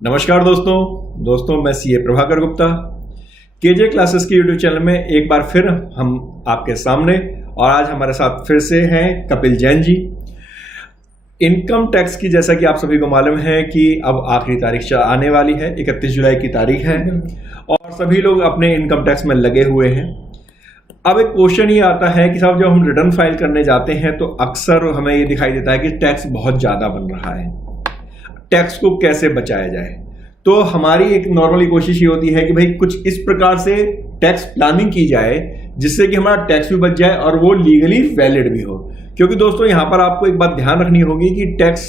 नमस्कार दोस्तों मैं CA Prabhakar Gupta KJ classes की यूट्यूब चैनल में एक बार फिर हम आपके सामने और आज हमारे साथ फिर से हैं कपिल जैन जी। इनकम टैक्स की जैसा कि आप सभी को मालूम है कि अब आखिरी तारीख आने वाली है, 31 जुलाई की तारीख है और सभी लोग अपने इनकम टैक्स में लगे हुए हैं। अब एक क्वेश्चन ये आता है कि साहब जब हम रिटर्न फाइल करने जाते हैं तो अक्सर हमें ये दिखाई देता है कि टैक्स बहुत ज़्यादा बन रहा है, टैक्स को कैसे बचाया जाए। तो हमारी एक नॉर्मली कोशिश ये होती है कि भाई कुछ इस प्रकार से टैक्स प्लानिंग की जाए जिससे कि हमारा टैक्स भी बच जाए और वो लीगली वैलिड भी हो। क्योंकि दोस्तों यहाँ पर आपको एक बात ध्यान रखनी होगी कि टैक्स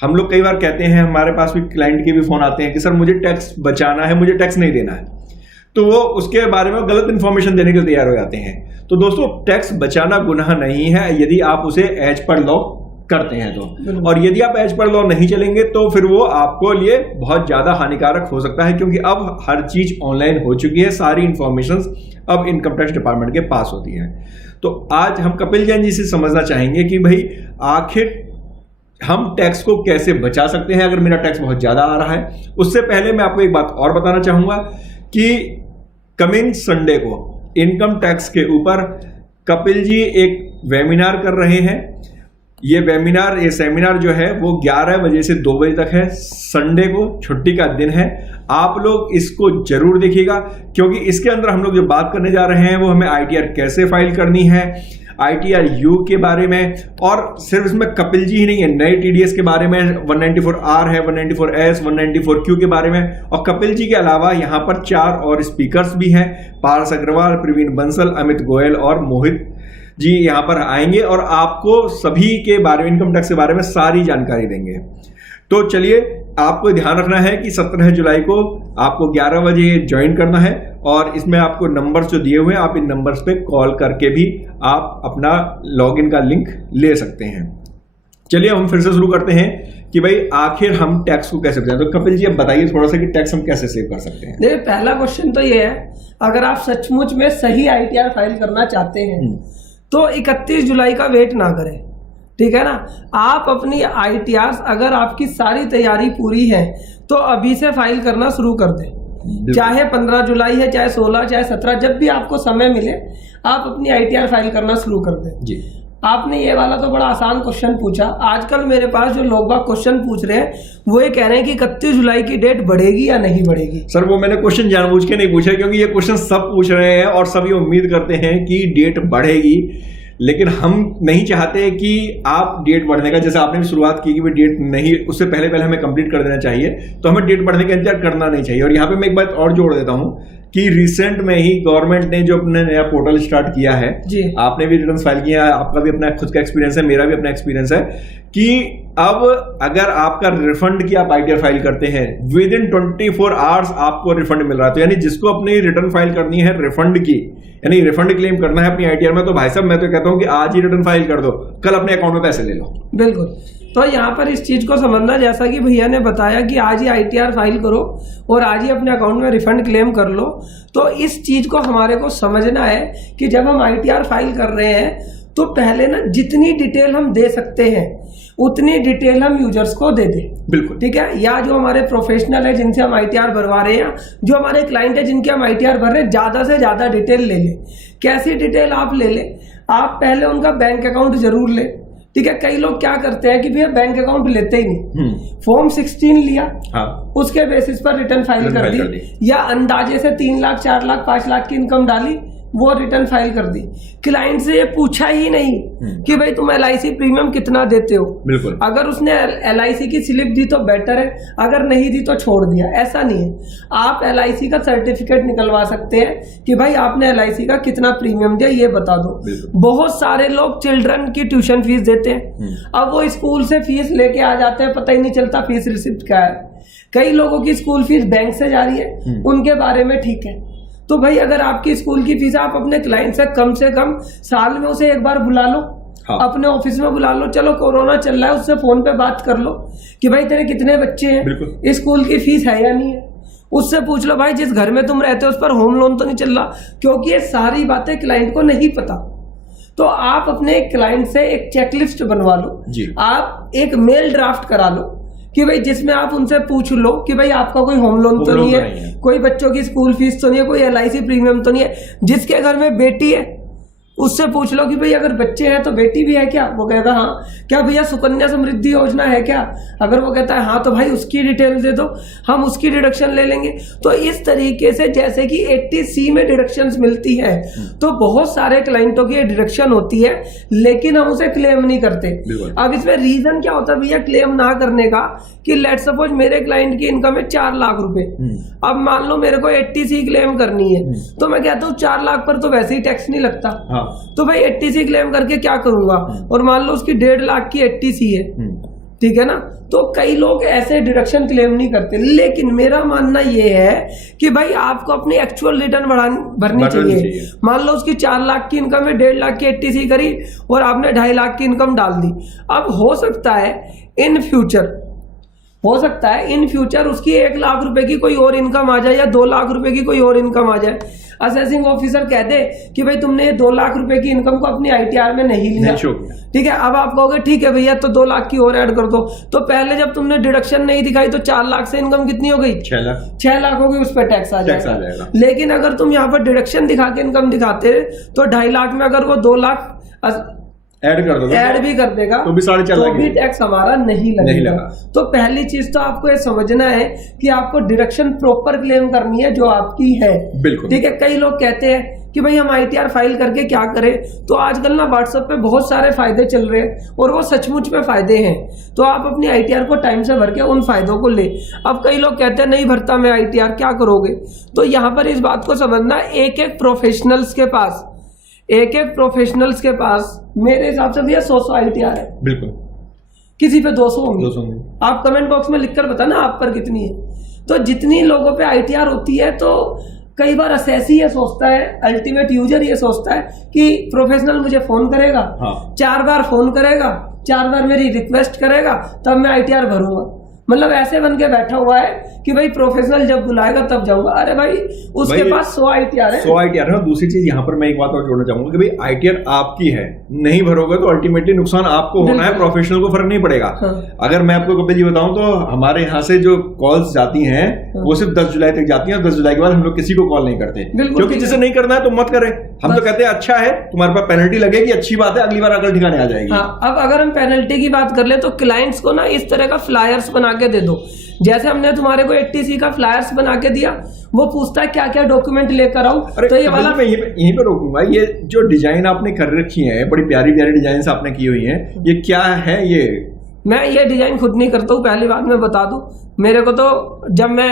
हम लोग कई बार कहते हैं, हमारे पास भी क्लाइंट के भी फोन आते हैं कि सर मुझे टैक्स बचाना है, मुझे टैक्स नहीं देना है, तो वो उसके बारे में गलत इंफॉर्मेशन देने के लिए तैयार हो जाते हैं। तो दोस्तों टैक्स बचाना गुनाह नहीं है यदि आप उसे एज पर लॉ करते हैं तो, और यदि आप एज पर लॉ नहीं चलेंगे तो फिर वो आपको लिए बहुत ज्यादा हानिकारक हो सकता है। क्योंकि अब हर चीज ऑनलाइन हो चुकी है, सारी इंफॉर्मेशन अब इनकम टैक्स डिपार्टमेंट के पास होती है। तो आज हम कपिल जैन जी से समझना चाहेंगे कि भाई आखिर हम टैक्स को कैसे बचा सकते हैं अगर मेरा टैक्स बहुत ज्यादा आ रहा है। उससे पहले मैं आपको एक बात और बताना चाहूंगा कि कमिंग संडे को इनकम टैक्स के ऊपर कपिल जी एक वेबिनार कर रहे हैं। ये सेमिनार जो है वो 11 बजे से 2 बजे तक है, संडे को छुट्टी का दिन है। आप लोग इसको जरूर देखिएगा क्योंकि इसके अंदर हम लोग जो बात करने जा रहे हैं वो हमें आईटीआर कैसे फाइल करनी है, आईटीआर यू के बारे में, और सिर्फ इसमें कपिल जी ही नहीं है, नए टीडीएस के बारे में 194R है, 194S, 194Q के बारे में। और कपिल जी के अलावा यहाँ पर 4 और स्पीकर्स भी हैं, पारस अग्रवाल, प्रवीण बंसल, अमित गोयल और मोहित जी यहाँ पर आएंगे और आपको सभी के बारे में, इनकम टैक्स के बारे में सारी जानकारी देंगे। तो चलिए, आपको ध्यान रखना है कि 17 जुलाई को आपको 11 बजे ज्वाइन करना है और इसमें आपको नंबर्स जो दिए हुए हैं आप इन नंबर्स पे कॉल करके भी आप अपना लॉगिन का लिंक ले सकते हैं। चलिए हम फिर से शुरू करते हैं कि भाई आखिर हम टैक्स को कैसे बचाएं। तो कपिल जी अब बताइए थोड़ा सा कि टैक्स हम कैसे सेव कर सकते हैं। देखिए, पहला क्वेश्चन तो ये है, अगर आप सचमुच में सही आईटीआर फाइल करना चाहते हैं तो 31 जुलाई का वेट ना करें, ठीक है ना। आप अपनी आईटीआर, अगर आपकी सारी तैयारी पूरी है तो अभी से फाइल करना शुरू कर दें। चाहे 15 जुलाई है, चाहे 16, चाहे 17, जब भी आपको समय मिले आप अपनी आईटीआर फाइल करना शुरू कर दें जी। आपने ये वाला तो बड़ा आसान क्वेश्चन पूछा। आजकल मेरे पास जो लोग बाग क्वेश्चन पूछ रहे हैं वो ये कह रहे हैं कि 31 जुलाई की डेट बढ़ेगी या नहीं बढ़ेगी। सर वो मैंने क्वेश्चन जानबूझ के नहीं पूछा क्योंकि ये क्वेश्चन सब पूछ रहे हैं और सभी उम्मीद करते हैं कि डेट बढ़ेगी, लेकिन हम नहीं चाहते कि आप डेट बढ़ने का, जैसे आपने भी शुरुआत की कि भाई डेट नहीं, उससे पहले हमें कंप्लीट कर देना चाहिए, तो हमें डेट बढ़ने का इंतजार करना नहीं चाहिए। और यहाँ पे मैं एक बात और जोड़ देता हूँ कि रिसेंट में ही गवर्नमेंट ने जो अपने नया पोर्टल स्टार्ट किया है जी, आपने भी रिटर्न फाइल किया है, आपका भी अपना खुद का एक्सपीरियंस है, मेरा भी अपना एक्सपीरियंस है कि अब अगर आपका रिफंड की आप आईटीआर फाइल करते हैं विद इन 24 आवर्स आपको रिफंड मिल रहा है। तो यानी जिसको अपनी रिटर्न फाइल करनी है रिफंड की, यानी रिफंड क्लेम करना है अपनी आईटीआर में, तो भाई साहब मैं तो कहता हूं कि आज ही रिटर्न फाइल कर दो, कल अपने अकाउंट में पैसे ले लो। बिल्कुल। तो यहाँ पर इस चीज को समझना, जैसा कि भैया ने बताया कि आज ही आईटीआर फाइल करो और आज ही अपने अकाउंट में रिफंड क्लेम कर लो, तो इस चीज को हमारे को समझना है कि जब हम आईटीआर फाइल कर रहे हैं तो पहले ना जितनी डिटेल हम दे सकते हैं उतनी डिटेल हम यूजर्स को दे दें। बिल्कुल ठीक है। या जो हमारे प्रोफेशनल है जिनसे हम आईटीआर भरवा रहे हैं, जो हमारे क्लाइंट है जिनके हम आईटीआर भर रहे हैं, ज्यादा से ज्यादा डिटेल ले लें। कैसी डिटेल आप ले लें? आप पहले उनका बैंक अकाउंट जरूर लें, ठीक है। कई लोग क्या करते हैं कि भैया बैंक अकाउंट लेते ही नहीं, फॉर्म 16 लिया, हाँ, उसके बेसिस पर रिटर्न फाइल कर दी, या अंदाजे से 3 लाख, 4 लाख, 5 लाख की इनकम डाली, वो रिटर्न फाइल कर दी। क्लाइंट से ये पूछा ही नहीं कि भाई तुम LIC प्रीमियम कितना देते हो। बिल्कुल। अगर उसने LIC की स्लिप दी तो बेटर है, अगर नहीं दी तो छोड़ दिया। ऐसा नहीं है, आप LIC का सर्टिफिकेट निकलवा सकते हैं कि भाई आपने LIC का कितना प्रीमियम दिया ये बता दो। बहुत सारे लोग चिल्ड्रन की ट्यूशन फीस देते हैं, अब वो स्कूल से फीस लेके आ जाते हैं, पता ही नहीं चलता फीस रिसिप्ट क्या है। कई लोगों की स्कूल फीस बैंक से जा रही है, उनके बारे में ठीक है। तो भाई अगर आपकी स्कूल की फीस, आप अपने क्लाइंट से कम साल में उसे एक बार बुला लो, हाँ, अपने ऑफिस में बुला लो। चलो कोरोना चल रहा है, उससे फोन पे बात कर लो कि भाई तेरे कितने बच्चे हैं, स्कूल की फीस है या नहीं है। उससे पूछ लो भाई जिस घर में तुम रहते हो उस पर होम लोन तो नहीं चल रहा, क्योंकि ये सारी बातें क्लाइंट को नहीं पता। तो आप अपने क्लाइंट से एक चेकलिस्ट बनवा लो, आप एक मेल ड्राफ्ट करा लो कि भाई जिसमें आप उनसे पूछ लो कि भाई आपका कोई होम लोन तो नहीं है, कोई बच्चों की स्कूल फीस तो नहीं है, कोई LIC प्रीमियम तो नहीं है। जिसके घर में बेटी है उससे पूछ लो कि भाई अगर बच्चे हैं तो बेटी भी है क्या, वो कहता हाँ। क्या भैया सुकन्या समृद्धि योजना है क्या, अगर वो कहता है हाँ तो भाई उसकी डिटेल दे दो, हम उसकी डिडक्शन ले लेंगे। तो इस तरीके से जैसे कि 80C में डिडक्शंस मिलती है तो बहुत सारे क्लाइंटों की डिडक्शन होती है लेकिन हम उसे क्लेम नहीं करते। अब इसमें रीजन क्या होता है भैया क्लेम ना करने का, कि लेट सपोज मेरे क्लाइंट की इनकम है 4 लाख रुपए, अब मान लो मेरे को 80C क्लेम करनी है तो मैं कहता हूँ 4 लाख पर तो वैसे ही टैक्स नहीं लगता, तो भाई 80C क्लेम करके क्या करूंगा, और मान लो उसकी 1.5 लाख की 80C है, ठीक है ना। तो कई लोग ऐसे डिडक्शन क्लेम नहीं करते, लेकिन मेरा मानना ये है कि भाई आपको अपनी एक्चुअल रिटर्न भरनी चाहिए। मान लो उसकी 4 लाख की इनकम है, 1.5 लाख की 80C करी और आपने 2.5 लाख की इनकम डाल दी। अब हो सकता है इन फ्यूचर उसकी 1 लाख रुपए की कोई और इनकम आ जाए या 2 लाख रुपए की कोई और इनकम आ जाए। असेसिंग ऑफिसर कहते कि भाई तुमने 2 लाख रुपए की इनकम को अपनी ITR में नहीं लिया, ठीक है। अब आप कहोगे ठीक है भैया तो 2 लाख की और ऐड कर दो, तो पहले जब तुमने डिडक्शन नहीं दिखाई तो 4 लाख से इनकम कितनी हो गई, 6 लाख होगी, उस पर टैक्स आ जाएगा। लेकिन अगर तुम यहाँ पर डिडक्शन दिखा के इनकम दिखाते तो 2.5 लाख में अगर वो 2 लाख ऐड भी कर देगा तो भी 4.5 लाख भी टैक्स हमारा नहीं लगेगा। तो पहली चीज तो आपको ये समझना है कि आपको डिडक्शन प्रॉपर क्लेम करनी है जो आपकी है, बिल्कुल ठीक है। कई लोग कहते हैं कि भाई हम ITR फाइल करके क्या करें, तो आजकल ना व्हाट्सएप पे बहुत सारे फायदे चल रहे हैं और वो सचमुच में फायदे हैं, तो आप अपनी ITR को टाइम से भर के उन फायदों को ले। अब कई लोग कहते हैं नहीं भरता मैं ITR, क्या करोगे, तो यहाँ पर इस बात को समझना, एक एक प्रोफेशनल्स के पास मेरे हिसाब से भैया 100 ITR है, बिल्कुल किसी पे 200 होंगे। आप कमेंट बॉक्स में लिखकर बताना आप पर कितनी है। तो जितनी लोगों पे ITR होती है, तो कई बार असेसी ये सोचता है, अल्टीमेट यूजर ये सोचता है कि प्रोफेशनल मुझे फोन करेगा, 4 बार फोन करेगा, 4 बार मेरी रिक्वेस्ट करेगा तब मैं ITR भरूंगा। मतलब ऐसे बन के बैठा हुआ है कि भाई प्रोफेशनल जब बुलाएगा तब जाऊंगा। अरे भाई उसके पास 100 ITR है, 100 ITR है। दूसरी चीज यहाँ पर मैं एक बात और जोड़ना चाहूंगा कि भाई ITR आपकी है, नहीं भरोगे तो अल्टीमेटली नुकसान आपको होना है, प्रोफेशनल को फर्क नहीं पड़ेगा। अगर मैं आपको कपिल जी बताऊं तो हमारे यहाँ से जो कॉल्स जाती हैं वो सिर्फ 10 जुलाई तक जाती हैं, 10 जुलाई के बाद हम लोग किसी को कॉल नहीं करते, क्योंकि जिसे नहीं करना है तो मत करे। हम तो कहते हैं अच्छा है, तुम्हारे पास पेनल्टी लगेगी, अच्छी बात है, अगली बार अकल ठिकाने आ जाएगी। अब अगर हम पेनल्टी की बात कर ले तो क्लाइंट्स को ना इस तरह का फ्लायर्स बना के दे दो, जैसे हमने तुम्हारे को 80C का फ्लायर्स बना के दिया, वो पूछता है क्या क्या डॉक्यूमेंट लेकर आऊं, तो ये वाला मैं यहीं पे रोकूंगा। ये जो डिजाइन आपने कर रखी है, बड़ी प्यारी प्यारी डिजाइन आपने की हुई है, ये क्या है? ये मैं ये डिजाइन खुद नहीं करता हूँ, पहली बात मैं बता दूं। मेरे को तो जब मैं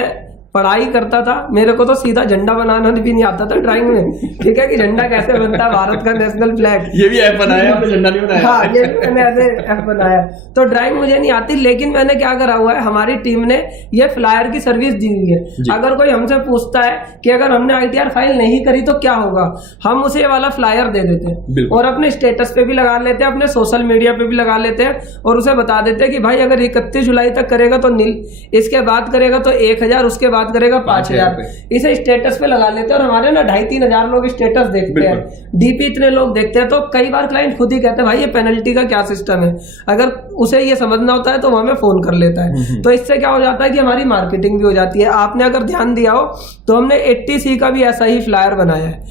पढ़ाई करता था मेरे को तो सीधा झंडा बनाना भी नहीं आता था ड्राइंग में, ठीक है, कि झंडा कैसे बनता है, भारत का नेशनल फ्लैग, ये भी ऐप बनाया आपने, झंडा नहीं बनाया? हाँ, ये भी मैंने ऐसे ऐप बनाया। तो ड्राइंग मुझे नहीं आती, लेकिन मैंने क्या करा हुआ है, हमारी टीम ने ये फ्लायर की सर्विस दी हुई है। अगर कोई हमसे पूछता है कि अगर हमने ITR फाइल नहीं करी तो क्या होगा, हम उसे ये वाला फ्लायर दे देते हैं और अपने स्टेटस पे भी लगा लेते हैं, अपने सोशल मीडिया पे भी लगा लेते हैं और उसे बता देते हैं कि भाई अगर 31 जुलाई तक करेगा तो नील, इसके बाद करेगा तो 1000, उसके बाद करेगा 5000। इसे स्टेटस पे लगा लेते हैं और हमारे ना 2,500-3 हजार लोग स्टेटस देखते हैं, DP इतने लोग देखते हैं। तो कई बार क्लाइंट खुद ही कहते हैं भाई ये पेनल्टी का क्या सिस्टम है, अगर उसे ये समझना होता है तो वो हमें फोन कर लेता है। तो इससे क्या हो जाता है कि हमारी मार्केटिंग भी हो जाती है। आपने अगर ध्यान दिया हो तो हमने 80C का भी ऐसा ही फ्लायर बनाया है।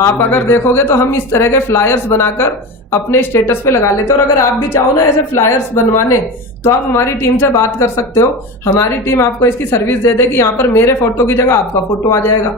आप अगर देखोगे तो हम इस तरह के फ्लायर्स बनाकर अपने स्टेटस पे लगा लेते हैं। और अगर आप भी चाहो ना ऐसे फ्लायर्स बनवाने तो आप हमारी टीम से बात कर सकते हो, हमारी टीम आपको इसकी सर्विस दे देगी। यहाँ पर मेरे फोटो की जगह आपका फोटो आ जाएगा,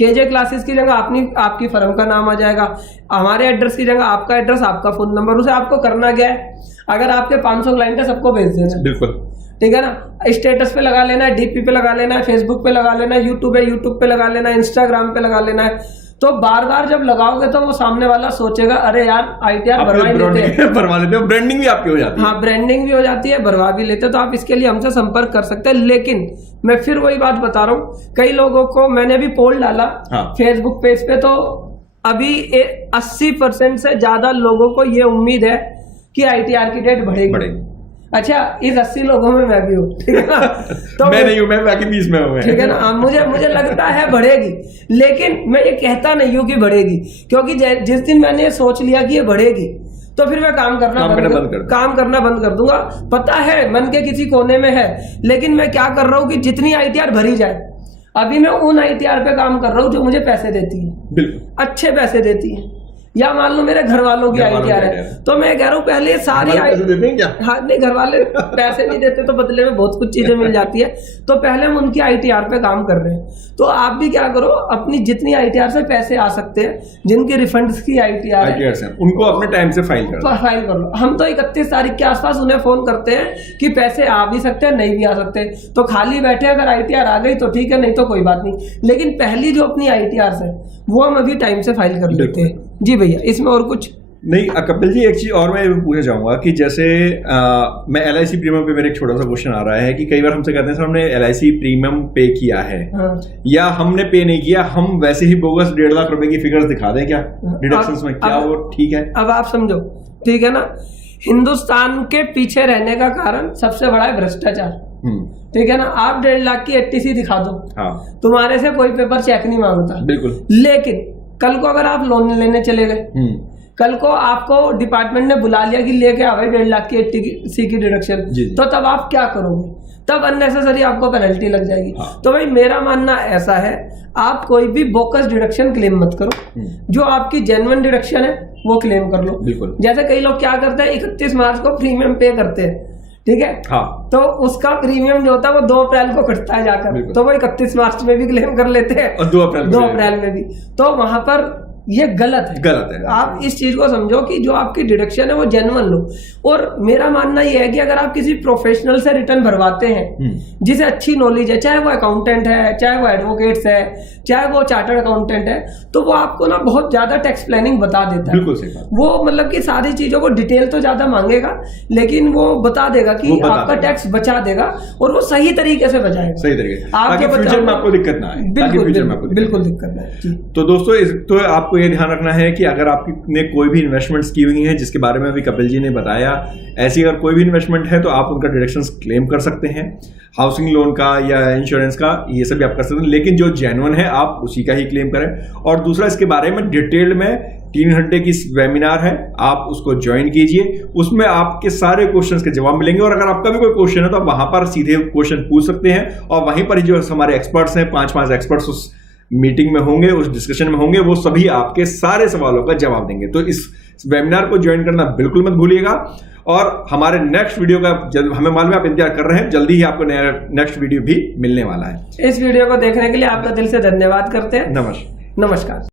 KJ क्लासेस की जगह आपकी फर्म का नाम आ जाएगा, हमारे एड्रेस की जगह आपका एड्रेस, आपका फोन नंबर। उसे आपको करना क्या है, अगर आपके 500 क्लाइंट है सबको भेज देना, बिल्कुल ठीक है ना। स्टेटस पे लगा लेना है, DP पे लगा लेना है, फेसबुक पे लगा लेना है, यूट्यूब पे लगा लेना है, इंस्टाग्राम पे लगा लेना है। तो बार बार जब लगाओगे तो वो सामने वाला सोचेगा अरे यार ITR भरवा लेते हैं, ब्रांडिंग भी आपकी हो जाती है। हाँ, ब्रांडिंग भी हो जाती है, भरवा भी लेते हैं। तो आप इसके लिए हमसे संपर्क कर सकते हैं। लेकिन मैं फिर वही बात बता रहा हूँ, कई लोगों को मैंने भी पोल डाला फेसबुक पेज पे, तो अभी 80% से ज्यादा लोगों को ये उम्मीद है कि ITR की डेट बढ़ेगी। अच्छा, इस 80 लोगों में मैं भी हूँ, ठीक है ना। तो मैं नहीं हूँ, मैं बाकी 20 में हूँ, ठीक है ना। मुझे लगता है बढ़ेगी, लेकिन मैं ये कहता नहीं हूँ कि बढ़ेगी, क्योंकि जिस दिन मैंने सोच लिया कि ये बढ़ेगी तो फिर मैं काम करना बंद कर दूंगा। पता है मन के किसी कोने में है, लेकिन मैं क्या कर रहा हूँ कि जितनी ITR भरी जाए, अभी मैं उन ITR पे काम कर रहा हूँ जो मुझे पैसे देती है, बिल्कुल अच्छे पैसे देती है। या मान लो मेरे घर वालों की ITR है, तो मैं कह रहा हूँ पहले सारी हाँ नहीं, घर वाले पैसे नहीं देते तो बदले में बहुत कुछ चीजें मिल जाती है, तो पहले हम उनकी ITR पे काम कर रहे हैं। तो आप भी क्या करो, अपनी जितनी ITR से पैसे आ सकते हैं, जिनकी रिफंड्स की ITR है, उनको अपने टाइम से फाइल कर लो। हम तो 31 तारीख के आसपास उन्हें फोन करते हैं कि पैसे आ भी सकते हैं, नहीं भी आ सकते, तो खाली बैठे अगर ITR आ गई तो ठीक है, नहीं तो कोई बात नहीं। लेकिन पहली जो अपनी ITR है वो हम अभी टाइम से फाइल कर लेते हैं। जी भैया, इसमें और कुछ नहीं। कपिल जी, एक चीज और मैं पूछना चाहूंगा कि जैसे मैं LIC प्रीमियम पे मेरा एक छोटा सा क्वेश्चन आ रहा है कि कई बार हमसे कहते हैं सर हमने LIC प्रीमियम पे किया है, या हमने पे नहीं किया, हम वैसे ही बोगस 1.5 लाख रुपए की फिगर्स दिखा दें क्या डिडक्शंस में, क्या वो ठीक है? अब आप समझो, ठीक है ना, हिंदुस्तान के पीछे रहने का कारण सबसे बड़ा है भ्रष्टाचार, ठीक है ना। आप 1.5 लाख की ATC दिखा दो, तुम्हारे से कोई पेपर चेक नहीं मांगता, बिल्कुल। लेकिन कल को अगर आप लोन लेने चले गए, कल को आपको डिपार्टमेंट ने बुला लिया कि लेके आओ 1.5 लाख की ATC की डिडक्शन, तो तब आप क्या करोगे? तब अननेसेसरी आपको पेनल्टी लग जाएगी। तो भाई मेरा मानना ऐसा है, आप कोई भी बोकस डिडक्शन क्लेम मत करो, जो आपकी जेन्युइन डिडक्शन है वो क्लेम कर लो। बिल्कुल। जैसे कई लोग क्या करते हैं, 31 मार्च को प्रीमियम पे करते हैं, ठीक है, हाँ, तो उसका प्रीमियम जो होता है वो 2 अप्रैल को कटता है जाकर, तो वो 31 मार्च में भी क्लेम कर लेते हैं और 2 अप्रैल में भी। तो वहां पर ये गलत है। आप इस चीज को समझो कि जो आपकी डिडक्शन है वो जेन्युइन लो। और मेरा मानना ये है कि अगर आप किसी प्रोफेशनल से रिटर्न भरवाते हैं जिसे अच्छी नॉलेज है, चाहे वो अकाउंटेंट है, चाहे वो एडवोकेट्स है, चाहे वो चार्टर्ड अकाउंटेंट है, तो वो आपको ना बहुत ज्यादा टैक्स प्लानिंग बता देता है। बिल्कुल सही बात। वो मतलब कि सारी चीजों को डिटेल तो ज्यादा मांगेगा, लेकिन वो बता देगा कि आपका टैक्स बचा देगा, और वो सही तरीके से बचाएगा, सही तरीके से, ताकि फ्यूचर में आपको दिक्कत ना आए। बिल्कुल दिक्कत ना आए। तो दोस्तों, तो आपको ये ध्यान रखना है कि अगर आपने कोई भी इन्वेस्टमेंट्स की हुई हैं, जिसके बारे में अभी कपिल जी ने बताया, ऐसी अगर कोई भी इन्वेस्टमेंट है तो आप उनका डिडक्शंस क्लेम कर सकते हैं, हाउसिंग लोन का या इंश्योरेंस का, ये सब भी आप कर सकते हैं, लेकिन जो जेन्युइन है आप उसी का ही क्लेम करें। और दूसरा, इसके बारे में डिटेल में 3 घंटे की वेबिनार है, आप उसको ज्वाइन कीजिए, उसमें आपके सारे क्वेश्चंस के जवाब मिलेंगे। और अगर आपका भी कोई क्वेश्चन है तो आप वहां पर सीधे क्वेश्चन पूछ सकते हैं, और वहीं पर जो हमारे एक्सपर्ट्स हैं, 5 एक्सपर्ट्स उस मीटिंग में होंगे, उस डिस्कशन में होंगे, वो सभी आपके सारे सवालों का जवाब देंगे। तो इस वेबिनार को ज्वाइन करना बिल्कुल मत भूलिएगा। और हमारे नेक्स्ट वीडियो का हमें मालूम है आप इंतजार कर रहे हैं, जल्दी ही आपको नेक्स्ट वीडियो भी मिलने वाला है। इस वीडियो को देखने के लिए आपका दिल से धन्यवाद करते हैं। नमस्कार।